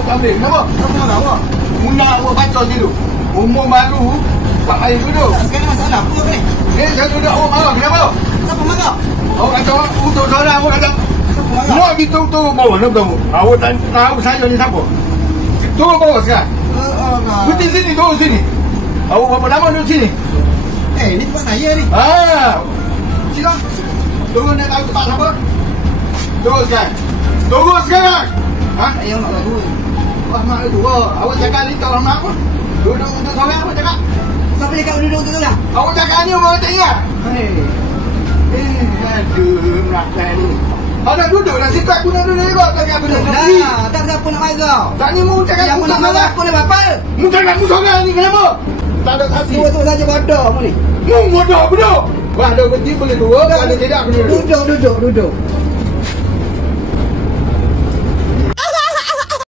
Duduk ambil. Kenapa? Kenapa tak apa? Muna awak baca situ. Umur baru. Pak air duduk. Tak, sekarang masalah apa ni? Saya duduk awak marah. Kenapa? Siapa marah? Awak kata untuk saudara awak kata. Siapa marah? Semua kita turun bawah. Kenapa? Awak tak tahu saya ni siapa. Turun bawah sekarang. Berhenti sini, turun sini. Awak berapa lama duduk sini? Ni tempat saya ni. Sila. Turun dia tahu tempat siapa? Turun sekarang. Turun sekarang. Saya nak tahu. Wah, mak itu. Awak cakap ni tak lama apa? Duduk untuk seorang awak cakap. Siapa cakap duduk untuk tu lah? Awak cakap ni orang tak ingat. Aduh, nakal ni. Ada duduk dah situ aku nak duduk juga. Tak apa nak pergi. Tak siapa nak marah. Tak ni mu cakap Yang aku nak marah aku ni bapa. Mu cakap mu seorang ni kenapa? Tak ada kasih. Dua saja bodoh mu ni. Mu bodoh. Wah, ada berhenti boleh dua. Kalau tidak boleh duduk.